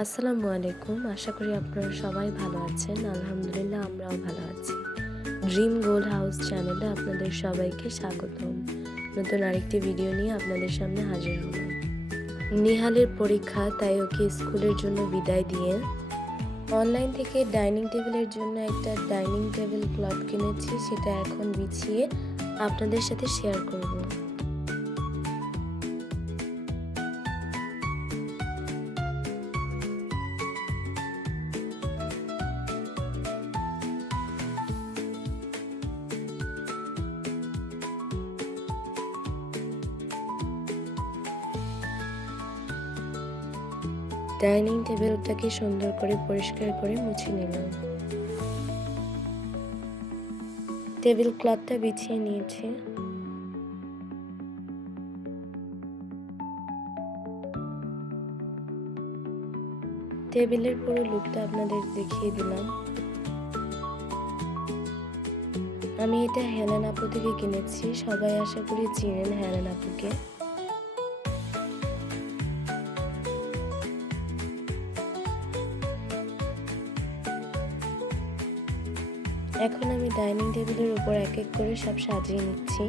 আসসালামু আলাইকুম। আশা করি আপনারা সবাই ভালো আছেন। আলহামদুলিল্লাহ আমরাও ভালো আছি। ড্রিম গোল্ড হাউস চ্যানেলে আপনাদের সবাইকে স্বাগতম। নতুন আরেকটি ভিডিও নিয়ে আপনাদের সামনে হাজির হলাম। নিহালের পরীক্ষা, তাই ওকে স্কুলের জন্য বিদায় দিয়ে অনলাইন থেকে ডাইনিং টেবিলের জন্য একটা ডাইনিং টেবিল ক্লথ কিনেছি। সেটা এখন বিছিয়ে আপনাদের সাথে শেয়ার করব। ডাইনিং টেবিলটাকে সুন্দর করে পরিষ্কার করে মুছে নিলাম। টেবিল ক্লথটা বিছিয়ে নিয়েছি। টেবিলের পুরো লুকটা আপনাদের দেখিয়ে দিলাম। আমি এটা হেলেন আপু থেকে কিনেছি। সবাই আশা করি চিনেন হেলেন আপুকে। এখন আমি ডাইনিং টেবিলের উপর এক এক করে সব সাজিয়ে নিচ্ছি।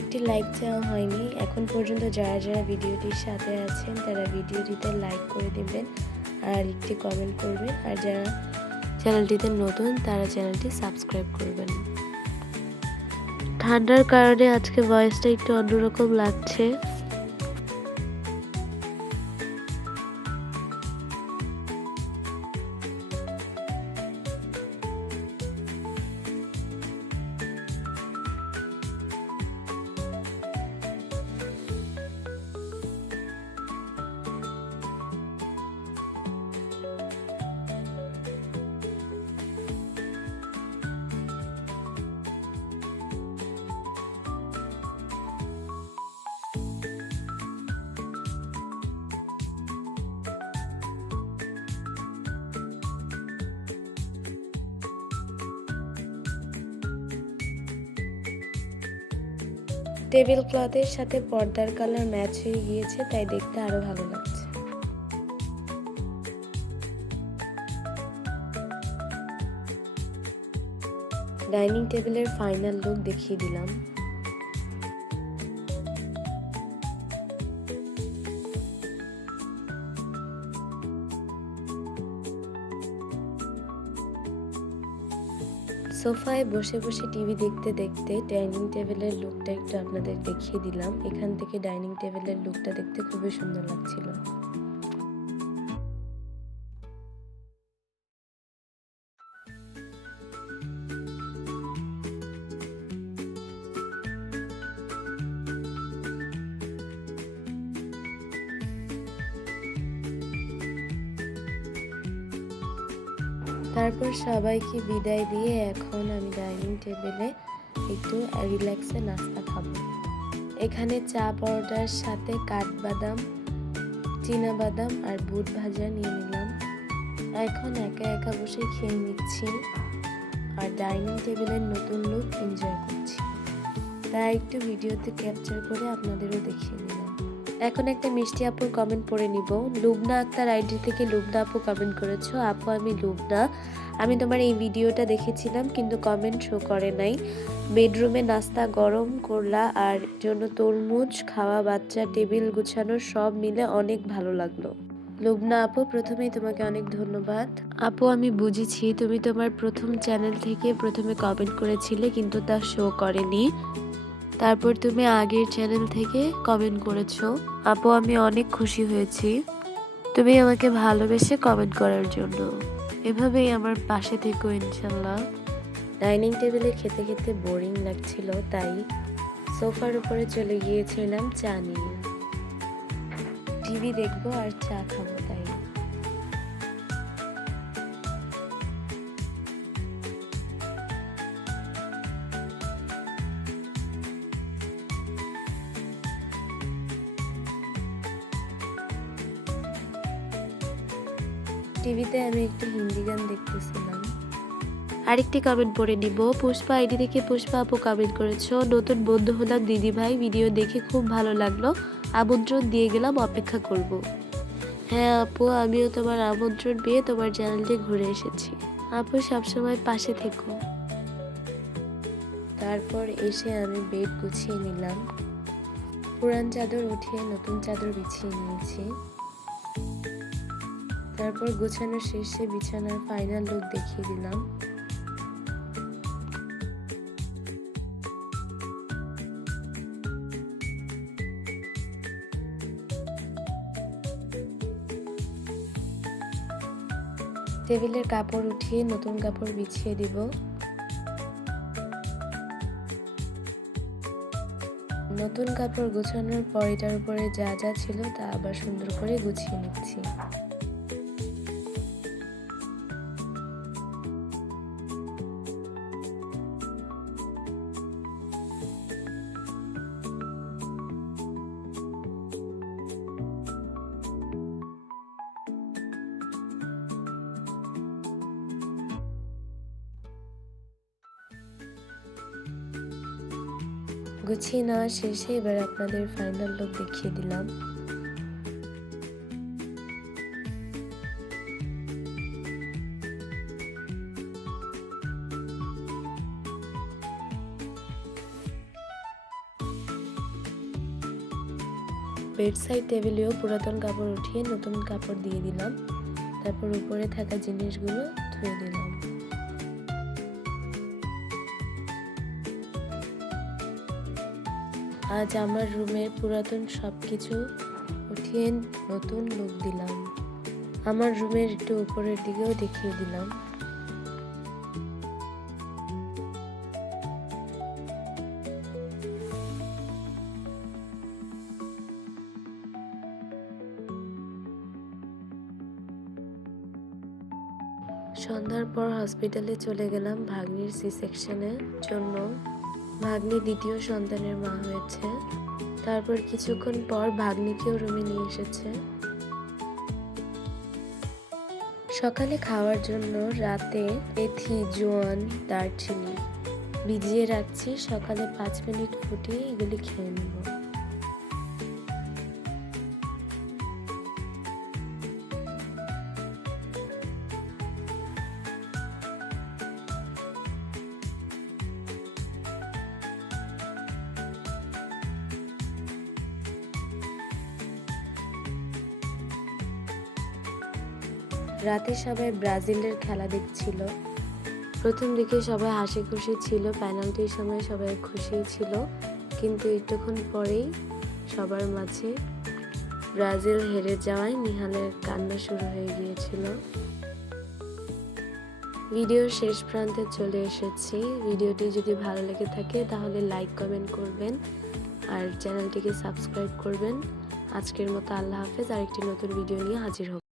একটি লাইক চাওয়া হয়নি এখন পর্যন্ত। যারা যারা ভিডিওটির সাথে আছেন তারা ভিডিওটিতে লাইক করে দেবেন আর একটি কমেন্ট করবেন, আর যারা চ্যানেলটিতে নতুন তারা চ্যানেলটি সাবস্ক্রাইব করবেন। ঠান্ডার কারণে আজকে ভয়েসটা একটু অন্যরকম লাগছে। টেবিল ক্লথের সাথে পর্দার কালার ম্যাচ হয়ে গিয়েছে, তাই দেখতে আরো ভালো লাগছে। ডাইনিং টেবিলের ফাইনাল লুক দেখিয়ে দিলাম। সোফায় বসে বসে টিভি দেখতে দেখতে ডাইনিং টেবিলের লুকটা একটু আপনাদের দেখিয়ে দিলাম। এখান থেকে ডাইনিং টেবিলের লুকটা দেখতে খুবই সুন্দর লাগছিল। তারপর সবাইকে বিদায় দিয়ে এখন আমি ডাইনিং টেবিলে একটু রিল্যাক্সে নাস্তা খাবো। এখানে চা পরোটার সাথে কাঠবাদাম, চীনাবাদাম আর বুট ভাজা নিয়ে নিলাম। এখন একা একা বসে খেয়ে নিচ্ছি আর ডাইনিং টেবিলের নতুন লুক এনজয় করছি। তাই একটু ভিডিওতে ক্যাপচার করে আপনাদেরও দেখিয়ে দিলাম। এখন একটা মিষ্টি আপুর কমেন্ট পড়ে নিব। লুবনা আক্তার আইডি থেকে লুবনা আপু কমেন্ট করেছো, আপু আমি লুবনা, আমি তোমার এই ভিডিওটা দেখেছিলাম কিন্তু কমেন্ট শো করে নাই। বেডরুমে নাস্তা গরম করলা আর জন্য তরমুজ খাওয়া, বাচ্চা টেবিল গুছানো, সব মিলে অনেক ভালো লাগলো। লুবনা আপু, প্রথমেই তোমাকে অনেক ধন্যবাদ। আপু আমি বুঝেছি তুমি তোমার প্রথম চ্যানেল থেকে প্রথমে কমেন্ট করেছিলে কিন্তু তা শো করেনি, তারপর তুমি আগের চ্যানেল থেকে কমেন্ট করেছো। আপু আমি অনেক খুশি হয়েছি তুমি আমাকে ভালোবেসে কমেন্ট করার জন্য। এভাবেই আমার পাশে থেকো ইনশাল্লাহ। ডাইনিং টেবিলে খেতে খেতে বোরিং লাগছিল, তাই সোফার উপরে চলে গিয়েছিলাম চা নিয়ে। টিভি দেখবো আর চা খাবো তাই। টিভিতে আমি একটু হিন্দি গান দেখতেছিলাম। আরেকটি কমেন্ট পড়ে নিব। পুষ্পা আইডি থেকে পুষ্পা আপু কমেন্ট করেছো, নতুন বন্ধু হলাম দিদি ভাই, ভিডিও দেখে খুব ভালো লাগলো, আমন্ত্রণ দিয়ে গেলাম, অপেক্ষা করব। হ্যাঁ আপু, আমিও তোমার আমন্ত্রণ পেয়ে তোমার চ্যানেলটি ঘুরে এসেছি। আপু সবসময় পাশে থেকো। তারপর এসে আমি বেড গুছিয়ে নিলাম। পুরান চাদর উঠিয়ে নতুন চাদর বিছিয়ে নিয়েছি। তারপর গোছানো শেষে বিছানার ফাইনাল লুক দেখিয়ে দিলাম। টেবিলের কাপড় উঠিয়ে নতুন কাপড় বিছিয়ে দিব। নতুন কাপড় গোছানোর পর এটার উপরে যা যা ছিল তা আবার সুন্দর করে গুছিয়ে নিচ্ছি। গুছিয়ে নেওয়া শেষে এবার আপনাদের ফাইনাল লুক দেখিয়ে দিলাম। বেড সাইড টেবিলেও পুরাতন কাপড় উঠিয়ে নতুন কাপড় দিয়ে দিলাম। তারপর উপরে থাকা জিনিসগুলো ধুয়ে দিলাম। আজ আমার রুমের পুরাতন সবকিছু উঠিয়ে নতুন লুক দিলাম। আমার রুমের একটু উপরের দিকেও দেখিয়ে দিলাম। সন্ধ্যার পর হসপিটালে চলে গেলাম ভাগ্নির সি সেকশনের জন্য। ভাগ্নি দ্বিতীয় সন্তানের মা হয়েছে। তারপর কিছুক্ষণ পর ভাগ্নিকেও রুমে নিয়ে এসেছে। সকালে খাওয়ার জন্য রাতে মেথি, জোয়ান, দারচিনি ভিজিয়ে রাখছি। সকালে 5 মিনিট ফুটিয়ে এগুলি খেয়ে নেব। রাতে সবাই ব্রাজিলের খেলা দেখছিল। প্রথম দিকে সবাই হাসি খুশি ছিল, পেনাল্টির সময় সবাই খুশি ছিল, কিন্তু একটুক্ষণ পরেই সবার মাঝে ব্রাজিল হেরে যাওয়ায় নিহালের কান্না শুরু হয়ে গিয়েছিল। ভিডিওর শেষ প্রান্তে চলে এসেছি। ভিডিওটি যদি ভালো লেগে থাকে তাহলে লাইক কমেন্ট করবেন আর চ্যানেলটিকে সাবস্ক্রাইব করবেন। আজকের মতো আল্লাহ হাফেজ। আরেকটি নতুন ভিডিও নিয়ে হাজির হব।